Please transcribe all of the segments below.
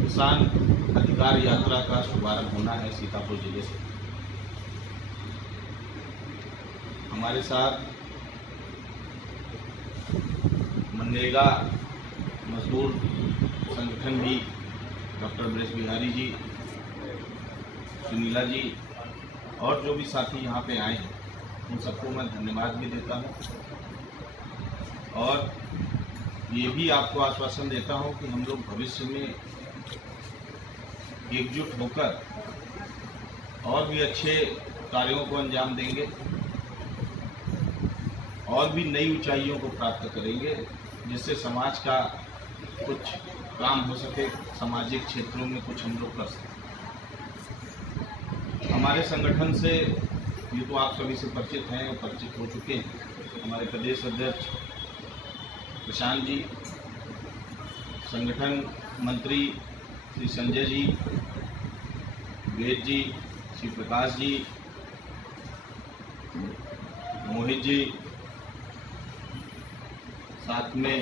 किसान अधिकार यात्रा का शुभारंभ होना है सीतापुर जिले से। हमारे साथ मनरेगा मजदूर संगठन भी डॉक्टर ब्रज बिहारी जी, सुनीला जी और जो भी साथी यहाँ पे आए हैं उन सबको मैं धन्यवाद भी देता हूँ और ये भी आपको आश्वासन देता हूँ कि हम लोग भविष्य में एकजुट होकर और भी अच्छे कार्यों को अंजाम देंगे और भी नई ऊंचाइयों को प्राप्त करेंगे, जिससे समाज का कुछ काम हो सके, सामाजिक क्षेत्रों में कुछ हम लोग कर सकें। हमारे संगठन से ये तो आप सभी से परिचित हैं और परिचित हो चुके हैं। हमारे प्रदेश अध्यक्ष प्रशांत जी, संगठन मंत्री श्री संजय जी, वेद जी, श्री प्रकाश जी, मोहित जी, साथ में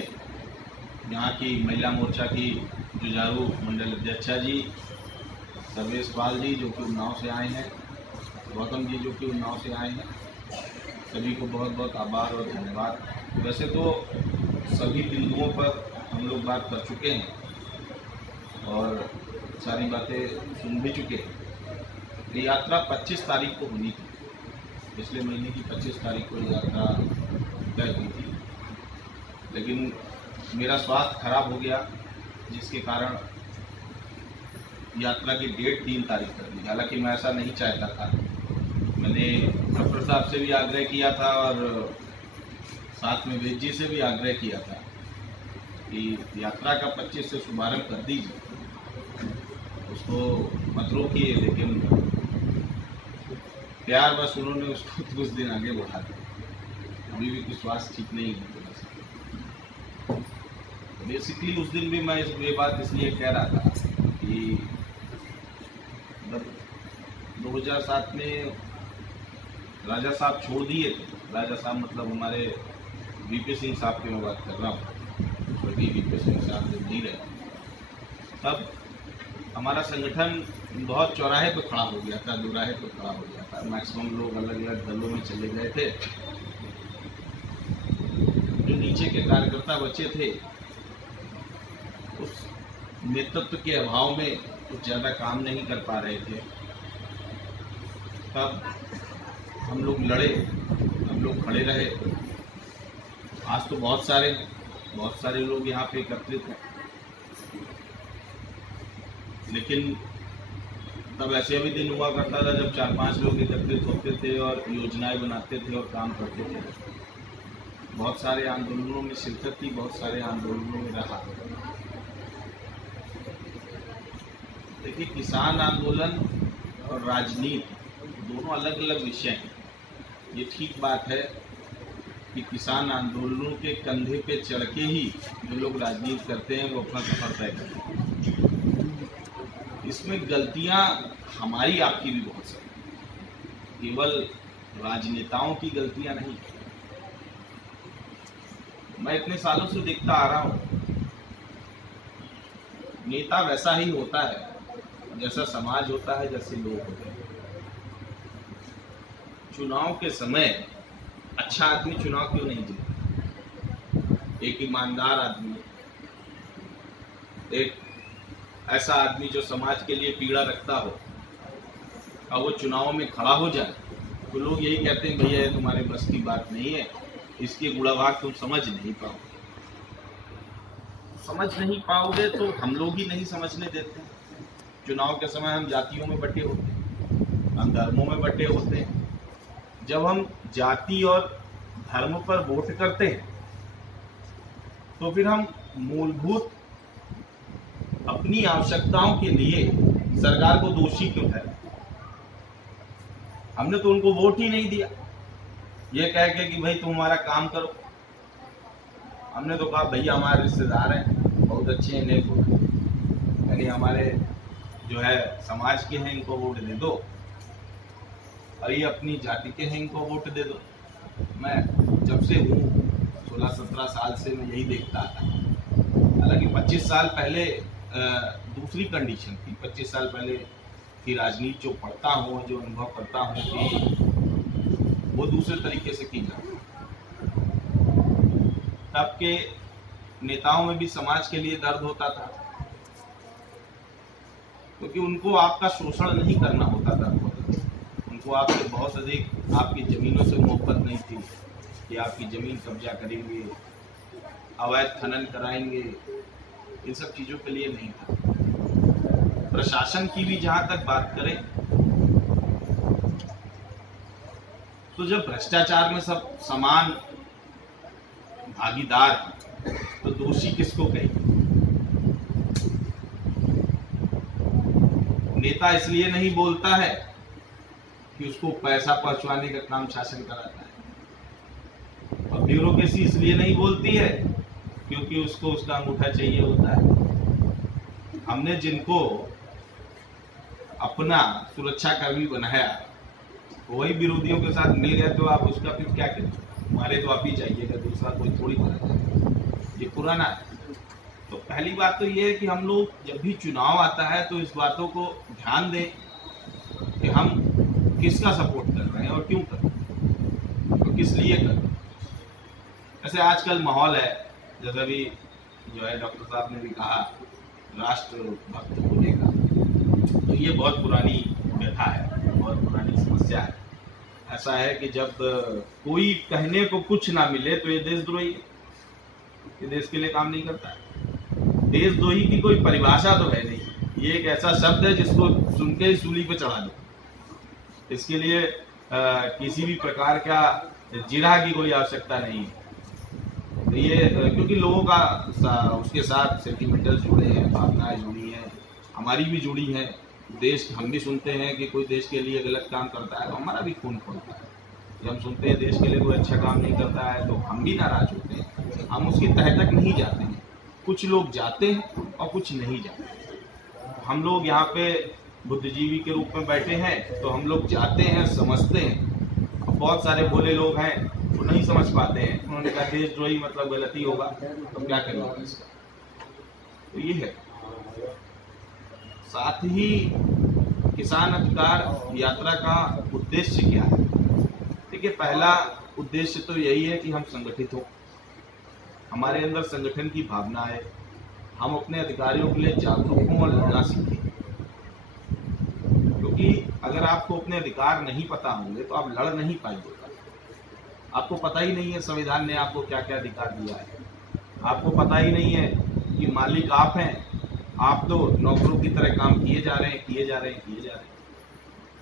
यहाँ की महिला मोर्चा की जुझारू मंडल अध्यक्षा जी, सर्वेश पाल जी जो कि उन्नाव से आए हैं, गौतम जी जो कि उन्नाव से आए हैं, सभी को बहुत बहुत आभार और धन्यवाद। वैसे तो सभी बिंदुओं पर हम लोग बात कर चुके हैं और सारी बातें सुन भी चुके हैं। ये यात्रा 25 तारीख को होनी थी, पिछले महीने की 25 तारीख को यात्रा तय हुई थी, लेकिन मेरा स्वास्थ्य खराब हो गया जिसके कारण यात्रा की डेट 3 तारीख कर दी। हालांकि मैं ऐसा नहीं चाहता था, मैंने डॉक्टर साहब से भी आग्रह किया था और साथ में वेद जी से भी आग्रह किया था कि यात्रा का 25 से शुभारंभ कर दीजिए, उसको मत रोकिए, लेकिन प्यार बस उन्होंने उसको कुछ दिन आगे बढ़ा दिया। अभी भी कुछ स्वास्थ्य ठीक नहीं है। बेसिकली उस दिन भी मैं ये बात इसलिए कह रहा था कि 2007 में राजा साहब छोड़ दिए थे। राजा साहब मतलब हमारे वीपी सिंह साहब की मैं बात कर रहा हूँ। स्वर्गीय वीपी सिंह साहब जब नहीं रहे तब हमारा संगठन बहुत चौराहे पर खड़ा हो गया था, दोराहे पर खड़ा हो गया था। मैक्सिमम लोग अलग अलग दलों में चले गए थे। जो नीचे के कार्यकर्ता बचे थे उस नेतृत्व के अभाव में कुछ ज़्यादा काम नहीं कर पा रहे थे। तब हम लोग लड़े, हम लोग खड़े रहे। आज तो बहुत सारे लोग यहाँ पे एकत्रित हैं, लेकिन तब ऐसे भी दिन हुआ करता था जब 4-5 लोग एकत्रित होते थे और योजनाएं बनाते थे और काम करते थे। बहुत सारे आंदोलनों में शिरकत की, बहुत सारे आंदोलनों में रहा। देखिए, किसान आंदोलन और राजनीति दोनों अलग अलग विषय हैं। ये ठीक बात है कि किसान आंदोलनों के कंधे पे चढ़ के ही जो लोग राजनीति करते हैं वो अपना सफर तय करते हैं। इसमें गलतियां हमारी आपकी भी बहुत सारी, केवल राजनेताओं की गलतियां नहीं। मैं इतने सालों से देखता आ रहा हूं, नेता वैसा ही होता है जैसा समाज होता है, जैसे लोग होते हैं। चुनाव के समय अच्छा आदमी चुनाव क्यों नहीं जीतता? एक ईमानदार आदमी, एक ऐसा आदमी जो समाज के लिए पीड़ा रखता हो, और वो चुनाव में खड़ा हो जाए तो लोग यही कहते हैं भैया ये तुम्हारे बस की बात नहीं है, इसके गुणाभाग तुम समझ नहीं पाओगे। समझ नहीं पाओगे तो हम लोग ही नहीं समझने देते। चुनाव के समय हम जातियों में बंटे होते हैं, हम धर्मों में बंटे होते हैं। जब हम जाति और धर्म पर वोट करते हैं तो फिर हम मूलभूत अपनी आवश्यकताओं के लिए सरकार को दोषी क्यों ठहराते? हमने तो उनको वोट ही नहीं दिया ये कह के कि भाई तुम हमारा काम करो। हमने तो कहा भैया हमारे रिश्तेदार हैं, बहुत अच्छे हैं, इन्हें वोट दो, यानी हमारे जो है समाज के हैं इनको वोट दे दो, और ये अपनी जाति के हैं इनको वोट दे दो। मैं जब से हूँ 16-17 साल से मैं यही देखता आता। हालांकि 25 साल पहले दूसरी कंडीशन थी। 25 साल पहले की राजनीति जो पढ़ता हूँ, जो अनुभव करता हूँ कि वो दूसरे तरीके से की जाती। तब के नेताओं में भी समाज के लिए दर्द होता था, क्योंकि उनको आपका शोषण नहीं करना होता था। उनको आपसे बहुत अधिक आपकी ज़मीनों से मोहब्बत नहीं थी कि आपकी ज़मीन कब्जा करेंगे, अवैध खनन कराएंगे, इन सब चीज़ों के लिए नहीं था। प्रशासन की भी जहाँ तक बात करें तो जब भ्रष्टाचार में सब समान भागीदार हैं तो दोषी किसको कहेंगे? नेता इसलिए नहीं बोलता है कि उसको पैसा पहुंचवाने का काम शासन कराता है, और ब्यूरोक्रेसी इसलिए नहीं बोलती है क्योंकि उसको उसका अंगूठा चाहिए होता है। हमने जिनको अपना सुरक्षा कर्मी बनाया वही विरोधियों के साथ मिल गए, तो आप उसका फिर क्या करें? हमारे तो आप ही चाहिएगा, दूसरा कोई थोड़ी बना जाए, ये पुराना है। तो पहली बात तो ये है कि हम लोग जब भी चुनाव आता है तो इस बातों को ध्यान दें कि हम किसका सपोर्ट कर रहे हैं और क्यों कर रहे हैं और किस लिए कर रहे हैं। ऐसे आजकल माहौल है, जैसा भी जो है डॉक्टर साहब ने भी कहा, राष्ट्रभक्त होने का, तो ये बहुत पुरानी व्यथा है, बहुत पुरानी समस्या है। ऐसा है कि जब कोई कहने को कुछ ना मिले तो ये देशद्रोही है, ये देश के लिए काम नहीं करता है। देशद्रोही की कोई परिभाषा तो है नहीं, ये एक ऐसा शब्द है जिसको सुन के ही सूली पे चढ़ा दो। इसके लिए किसी भी प्रकार का जिरह की कोई आवश्यकता नहीं है। तो ये क्योंकि लोगों का उसके साथ सेंटिमेंटल जुड़े हैं, भावनाएं जुड़ी हैं, हमारी भी जुड़ी हैं। देश, हम भी सुनते हैं कि कोई देश के लिए गलत काम करता है तो हमारा भी खून खोलता है। जब हम सुनते हैं देश के लिए कोई अच्छा काम नहीं करता है तो हम भी नाराज होते हैं, हम उसकी तह तक नहीं जाते हैं। कुछ लोग जाते हैं और कुछ नहीं जाते। हम लोग यहाँ पे बुद्धिजीवी के रूप में बैठे हैं तो हम लोग जाते हैं, समझते हैं। अब बहुत सारे भोले लोग हैं वो नहीं समझ पाते हैं, उन्होंने कहा देशद्रोही मतलब गलती होगा, तो क्या करेंगे इसका? तो ये है। साथ ही किसान अधिकार यात्रा का उद्देश्य क्या है? देखिए, पहला उद्देश्य तो यही है कि हम संगठित हों, हमारे अंदर संगठन की भावना है, हम अपने अधिकारियों के लिए जागरूक हों और लड़ना सीखें। क्योंकि अगर आपको अपने अधिकार नहीं पता होंगे तो आप लड़ नहीं पाएंगे। आपको पता ही नहीं है संविधान ने आपको क्या क्या अधिकार दिया है, आपको पता ही नहीं है कि मालिक आप हैं, आप तो नौकरों की तरह काम किए जा रहे हैं।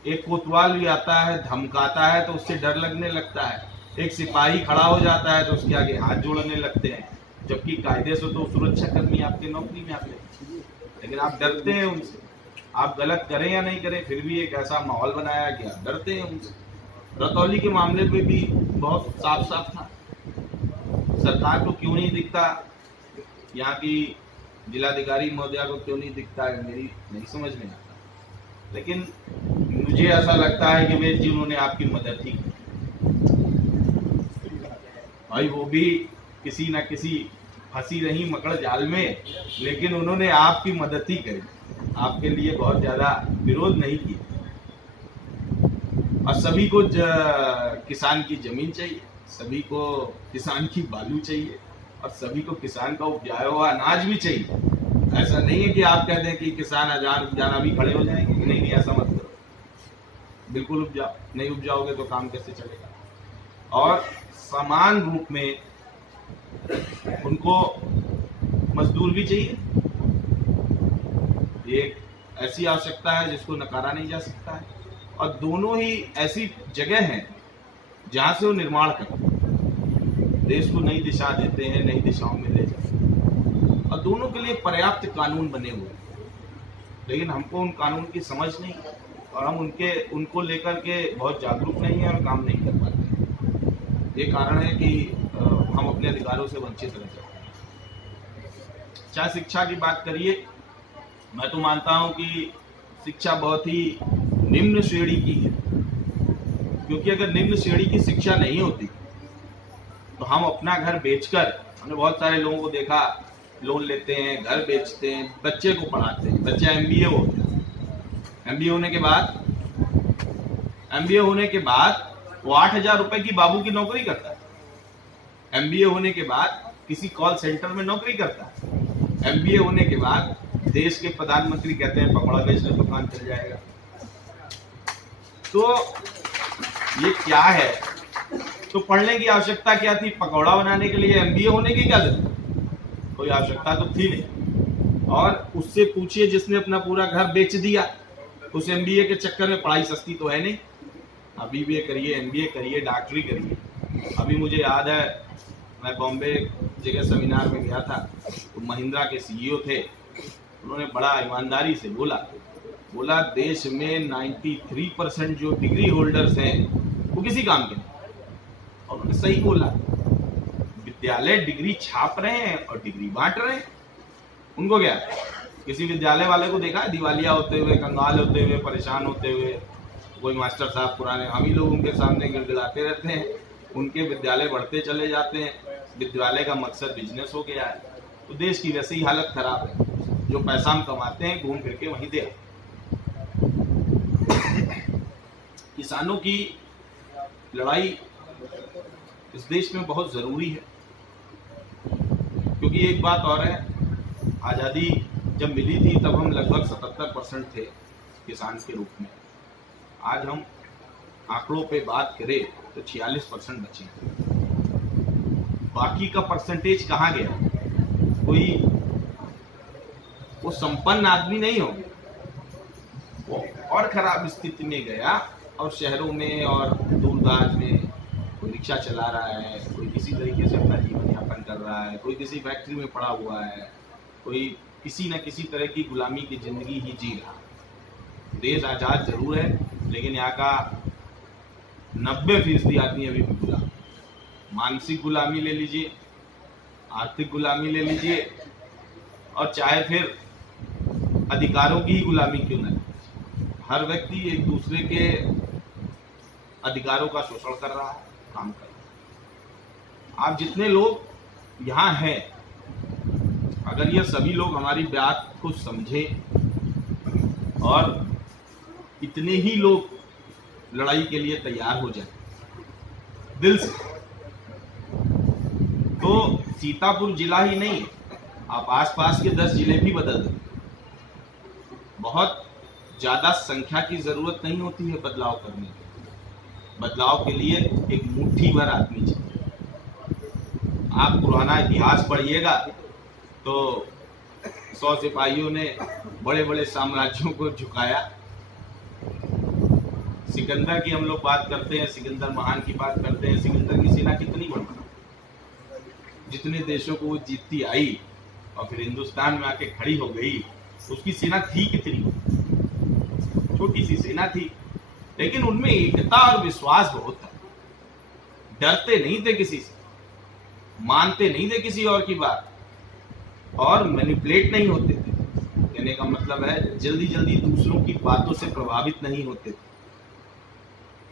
एक कोतवाल भी आता है, धमकाता है तो उससे डर लगने लगता है। एक सिपाही खड़ा हो जाता है तो उसके आगे हाथ जोड़ने लगते हैं, जबकि कायदे से तो सुरक्षा कर्मी आपके नौकरी में आते हैं, लेकिन आप डरते हैं उनसे। आप गलत करें या नहीं करें, फिर भी एक ऐसा माहौल बनाया गया, डरते हैं उनसे। रतौली के मामले पे भी बहुत साफ साफ था। सरकार को क्यों नहीं दिखता, यहाँ की जिलाधिकारी महोदया को क्यों नहीं दिखता है, मेरी नहीं समझ में आता। लेकिन मुझे ऐसा लगता है कि वेद जी उन्होंने आपकी मदद ही की भाई, वो भी किसी न किसी फंसी रही मकड़ जाल में, लेकिन उन्होंने आपकी मदद ही करी, आपके लिए बहुत ज्यादा विरोध नहीं किया। और सभी को किसान की जमीन चाहिए, सभी को किसान की बालू चाहिए, और सभी को किसान का उपजाया हुआ अनाज भी चाहिए। ऐसा नहीं है कि आप कह दें कि किसान उपजाना भी खड़े हो जाएंगे, नहीं ऐसा मत करो, बिल्कुल उपजाओ, नहीं उपजाओगे तो काम कैसे चलेगा। और समान रूप में उनको मजदूर भी चाहिए, एक ऐसी आवश्यकता है जिसको नकारा नहीं जा सकता है। और दोनों ही ऐसी जगह हैं जहां से वो निर्माण करते हैं, देश को नई दिशा देते हैं, नई दिशाओं में ले जाते हैं, और दोनों के लिए पर्याप्त कानून बने हुए हैं। लेकिन हमको उन कानून की समझ नहीं, और हम उनको लेकर के बहुत जागरूक नहीं है और काम नहीं कर पाते। ये कारण है कि हम अपने अधिकारों से वंचित रह जाते हैं। चाहे शिक्षा की बात करिए, मैं तो मानता हूं कि शिक्षा बहुत ही निम्न श्रेणी की है, क्योंकि अगर निम्न श्रेणी की शिक्षा नहीं होती तो हम अपना घर बेचकर, हमने बहुत सारे लोगों को देखा लोन लेते हैं, घर बेचते हैं, बच्चे को पढ़ाते हैं। बच्चा एमबीए हो गया, एमबीए होने के बाद वो 8,000 रुपए की बाबू की नौकरी करता है। एमबीए होने के बाद किसी कॉल सेंटर में नौकरी करता है। एमबीए होने के बाद देश के प्रधानमंत्री कहते हैं पकौड़ा बेचने दुकान चल जाएगा। तो ये क्या है? तो पढ़ने की आवश्यकता क्या थी? पकौड़ा बनाने के लिए एमबीए होने की क्या जरूरत? कोई आवश्यकता तो थी नहीं। और उससे पूछिए जिसने अपना पूरा घर बेच दिया, उस एमबीए के चक्कर में। पढ़ाई सस्ती तो है नहीं। अभी बीए करिए, एमबीए करिए, डॉक्टरी करिए। अभी मुझे याद है, मैं बॉम्बे जगह सेमिनार में गया था, तो महिंद्रा के सीईओ थे। उन्होंने बड़ा ईमानदारी से बोला देश में 93% जो डिग्री होल्डर्स हैं वो किसी काम के नहीं। और उन्होंने सही बोला। विद्यालय डिग्री छाप रहे हैं और डिग्री बांट रहे हैं। उनको क्या, किसी विद्यालय वाले को देखा है दिवालिया होते हुए, कंगाल होते हुए, परेशान होते हुए? कोई मास्टर साहब पुराने, हम ही लोग उनके सामने गिड़गिड़ाते रहते हैं। उनके विद्यालय बढ़ते चले जाते हैं। विद्यालय का मकसद बिजनेस हो गया है। तो देश की वैसे ही हालत खराब है। जो पैसा हम कमाते हैं घूम फिर के वहीं दे। किसानों की लड़ाई इस देश में बहुत जरूरी है, क्योंकि एक बात और है, आज़ादी जब मिली थी तब हम लगभग 77% थे किसान के रूप में। आज हम आंकड़ों पे बात करें तो 46% बचे। बाकी का परसेंटेज कहाँ गया? कोई वो संपन्न आदमी नहीं हो, वो और खराब स्थिति में गया। और शहरों में और दूरदराज में कोई रिक्शा चला रहा है, कोई किसी तरीके से अपना जीवन यापन कर रहा है, कोई किसी फैक्ट्री में पड़ा हुआ है, कोई किसी न किसी तरह की गुलामी की जिंदगी ही जी रहा है। देश आज़ाद जरूर है, लेकिन यहाँ का 90% आदमी अभी भी गुलाम। मानसिक गुलामी ले लीजिए, आर्थिक गुलामी ले लीजिए, और चाहे फिर अधिकारों की ही गुलामी क्यों न। हर व्यक्ति एक दूसरे के अधिकारों का शोषण कर रहा है, काम कर रहा है। आप जितने लोग यहाँ हैं, अगर ये सभी लोग हमारी बात को समझें और इतने ही लोग लड़ाई के लिए तैयार हो जाए दिल से, तो सीतापुर जिला ही नहीं, आप आसपास के 10 जिले भी बदल दें। बहुत ज्यादा संख्या की जरूरत नहीं होती है बदलाव करने की। बदलाव के लिए एक मुट्ठी भर आदमी चाहिए। आप पुराना इतिहास पढ़िएगा तो 100 सिपाहियों ने बड़े बड़े साम्राज्यों को झुकाया। सिकंदर की हम लोग बात करते हैं, सिकंदर महान की बात करते हैं। सिकंदर की सेना कितनी बड़ी, जितने देशों को वो जीतती आई और फिर हिंदुस्तान में आके खड़ी हो गई, उसकी सेना थी कितनी? छोटी सी सेना थी, लेकिन उनमें एकता और विश्वास बहुत था। डरते नहीं थे किसी से, मानते नहीं थे किसी और की बात, और मैनिपुलेट नहीं होते थे। कहने का मतलब है जल्दी जल्दी दूसरों की बातों से प्रभावित नहीं होते थे।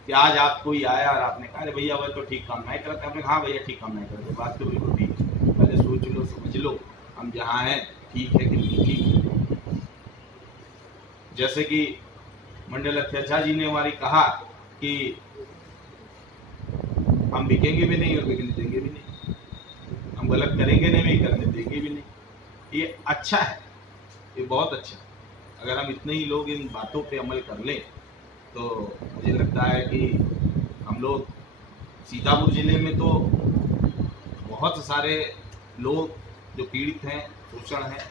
कि आज आप कोई आया और आपने कहा अरे भैया वह तो ठीक काम नहीं करते, आपने कहा हाँ भैया ठीक काम नहीं करते, बात तो बिल्कुल ठीक है, पहले सोच लो समझ लो हम जहाँ हैं ठीक है कि नहीं ठीक है। जैसे कि मंडल अध्यक्ष जी ने हमारी कहा कि हम बिकेंगे भी नहीं और बिकने देंगे भी नहीं, हम गलत करेंगे नहीं, करने देंगे भी नहीं। ये अच्छा है, ये बहुत अच्छा। अगर हम इतने ही लोग इन बातों पे अमल कर लें तो मुझे लगता है कि हम लोग सीतापुर जिले में तो बहुत सारे लोग जो पीड़ित हैं, शोषण हैं,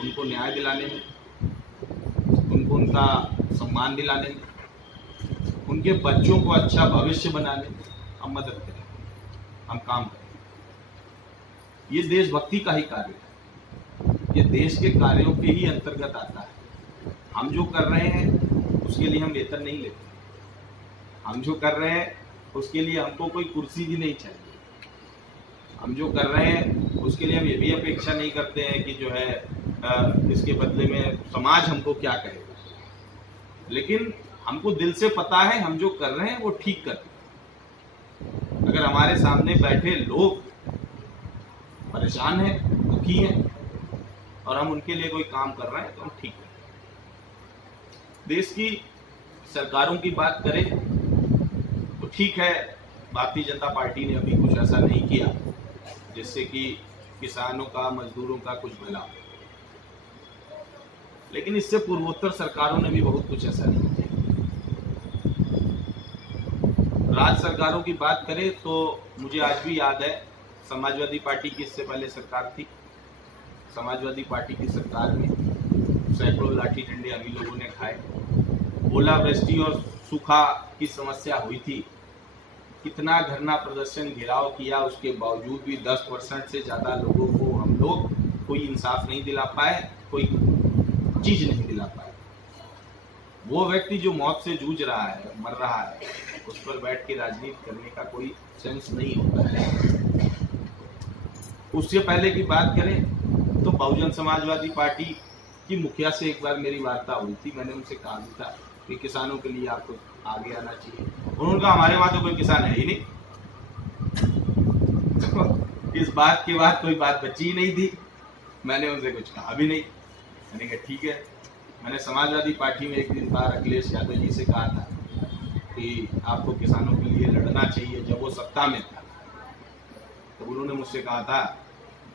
उनको न्याय दिलाने में, उनको उनका सम्मान दिलाने में, उनके बच्चों को अच्छा भविष्य बनाने में हम मदद करें, हम काम करें। ये देशभक्ति का ही कार्य है, ये देश के कार्यों के ही अंतर्गत आता है। हम जो कर रहे हैं उसके लिए हम वेतन नहीं लेते, हम जो कर रहे हैं उसके लिए हमको कोई कुर्सी भी नहीं चाहिए, हम जो कर रहे हैं उसके लिए हम ये भी अपेक्षा नहीं करते हैं कि जो है इसके बदले में समाज हमको क्या कहेगा। लेकिन हमको दिल से पता है हम जो कर रहे हैं वो ठीक कर रहे हैं। अगर हमारे सामने बैठे लोग परेशान हैं तो दुखी हैं और हम उनके लिए कोई काम कर रहे हैं तो हम ठीक है। देश की सरकारों की बात करें तो ठीक है, भारतीय जनता पार्टी ने अभी कुछ ऐसा नहीं किया जिससे कि किसानों का, मजदूरों का कुछ भला हो, लेकिन इससे पूर्वोत्तर सरकारों ने भी बहुत कुछ ऐसा नहीं किया। राज्य सरकारों की बात करें तो मुझे आज भी याद है, समाजवादी पार्टी की इससे पहले सरकार थी। समाजवादी पार्टी की सरकार में सैकड़ों लाठी डंडे अभी लोगों ने खाए। ओलावृष्टि और सूखा की समस्या हुई थी, कितना धरना प्रदर्शन, घेराव किया, उसके बावजूद भी 10% से ज़्यादा लोगों को हम लोग कोई इंसाफ नहीं दिला पाए, कोई चीज़ नहीं दिला पाए। वो व्यक्ति जो मौत से जूझ रहा है, मर रहा है, उस पर बैठ के राजनीति करने का कोई सेंस नहीं होता है। उससे पहले की बात करें तो बहुजन समाजवादी पार्टी की मुखिया से एक बार मेरी वार्ता हुई थी। मैंने उनसे कहा भी था कि किसानों के लिए आपको आगे आना चाहिए। उन्होंने कहा हमारे वहां तो कोई किसान है ही नहीं। तो इस बात के बाद कोई बात बची ही नहीं थी। मैंने उनसे कुछ कहा भी नहीं। मैंने कहा ठीक है। मैंने समाजवादी पार्टी में एक दिन बार अखिलेश यादव जी से कहा था कि आपको किसानों के लिए लड़ना चाहिए, जब वो सत्ता में था। तो उन्होंने मुझसे कहा था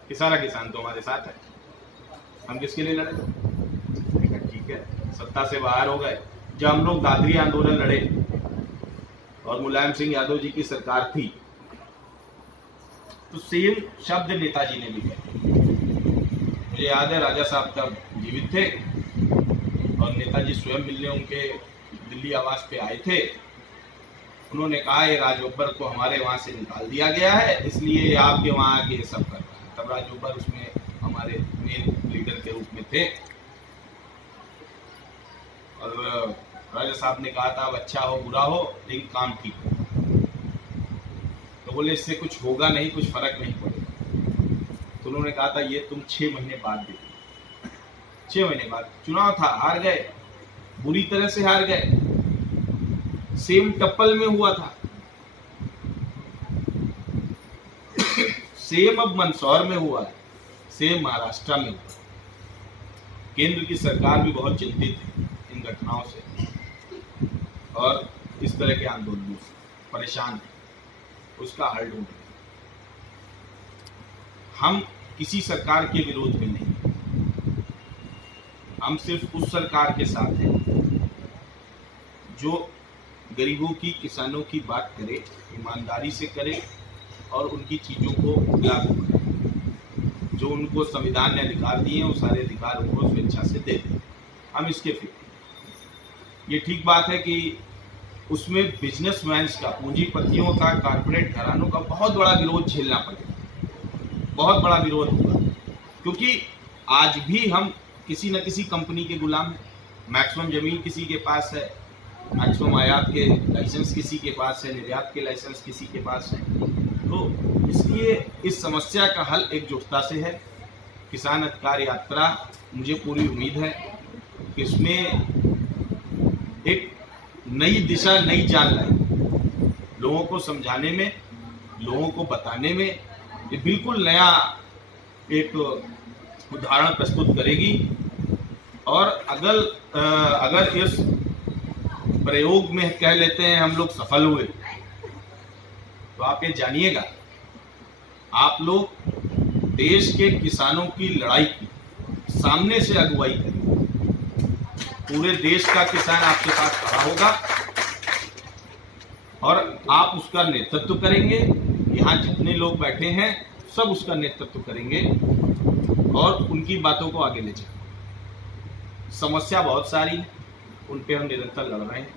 कि सारा किसान तो हमारे साथ है, हम किसके लिए लड़े। मैंने कहा ठीक है, सत्ता से बाहर हो गए। जब हम लोग दादरी आंदोलन लड़े और मुलायम सिंह यादव जी की सरकार थी, तो सेम शब्द नेताजी ने भी कहे। मुझे याद है राजा साहब तब जीवित थे और नेताजी स्वयं मिलने उनके दिल्ली आवास पे आए थे। उन्होंने कहा ये राजबब्बर को हमारे वहाँ से निकाल दिया गया है, इसलिए आपके वहाँ आके ये सब कर रहा है। तब राजबब्बर उसमें हमारे मेन लीडर के रूप में थे और राजा साहब ने कहा था अब अच्छा हो बुरा हो लेकिन काम ठीक हो। तो बोले इससे कुछ होगा नहीं, कुछ फर्क नहीं पड़ेगा। तो उन्होंने कहा था ये तुम 6 महीने बाद देखो। 6 महीने बाद चुनाव था, हार गए, बुरी तरह से हार गए। सेम टप्पल में हुआ था, सेम अब मंदसौर में हुआ है, सेम महाराष्ट्र में हुआ। केंद्र की सरकार भी बहुत चिंतित है इन घटनाओं से और इस तरह के आंदोलनों से परेशान है, उसका हल ढूंढ। हम किसी सरकार के विरोध में नहीं, हम सिर्फ उस सरकार के साथ हैं जो गरीबों की, किसानों की बात करे, ईमानदारी से करे और उनकी चीज़ों को लागू करे। जो उनको संविधान ने अधिकार दिए हैं वो सारे अधिकार उनको स्वेच्छा से दे दें, हम इसके फिक्र। ये ठीक बात है कि उसमें बिजनेसमैन का, पूंजीपतियों का, कारपोरेट घरानों का बहुत बड़ा विरोध झेलना पड़ेगा, बहुत बड़ा विरोध होगा, क्योंकि आज भी हम किसी न किसी कंपनी के गुलाम हैं। मैक्सिमम जमीन किसी के पास है, मैक्सिमम आयात के लाइसेंस किसी के पास है, निर्यात के लाइसेंस किसी के पास है। तो इसलिए इस समस्या का हल एकजुटता से है। किसान अधिकार यात्रा, मुझे पूरी उम्मीद है कि इसमें एक नई दिशा, नई जान लाई, लोगों को समझाने में, लोगों को बताने में ये बिल्कुल नया एक उदाहरण प्रस्तुत करेगी। और अगर इस प्रयोग में कह लेते हैं हम लोग सफल हुए, तो आप ये जानिएगा आप लोग देश के किसानों की लड़ाई की सामने से अगुवाई करेंगे। पूरे देश का किसान आपके पास खड़ा होगा और आप उसका नेतृत्व करेंगे। यहाँ जितने लोग बैठे हैं सब उसका नेतृत्व करेंगे और उनकी बातों को आगे ले जाएंगे। समस्या बहुत सारी है, उन पे हम निरंतर लड़ रहे हैं,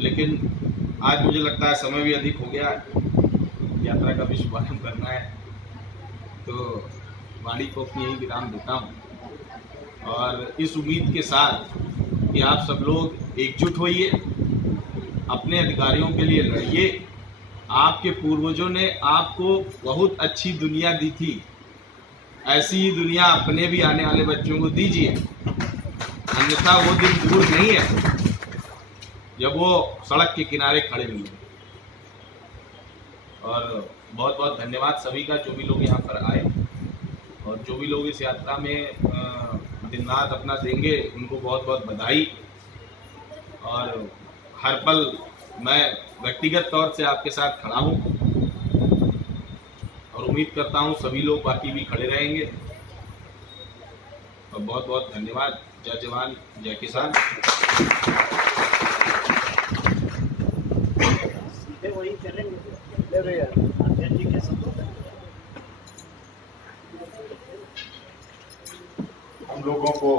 लेकिन आज मुझे लगता है समय भी अधिक हो गया है, यात्रा का भी शुभारंभ करना है, तो वाणी को अपनी यही विराम देता हूँ और इस उम्मीद के साथ कि आप सब लोग एकजुट होइए, अपने अधिकारियों के लिए लड़िए। आपके पूर्वजों ने आपको बहुत अच्छी दुनिया दी थी, ऐसी ही दुनिया अपने भी आने वाले बच्चों को दीजिए, अन्यथा वो दिन दूर नहीं है जब वो सड़क के किनारे खड़े हुए। और बहुत बहुत धन्यवाद सभी का, जो भी लोग यहाँ पर आए। और जो भी लोग इस यात्रा में दिन रात अपना देंगे उनको बहुत बहुत बधाई। और हर पल मैं व्यक्तिगत तौर से आपके साथ खड़ा हूँ और उम्मीद करता हूँ सभी लोग बाकी भी खड़े रहेंगे। और बहुत बहुत धन्यवाद। जय जवान जय किसान। वही चलेंगे हम लोगों को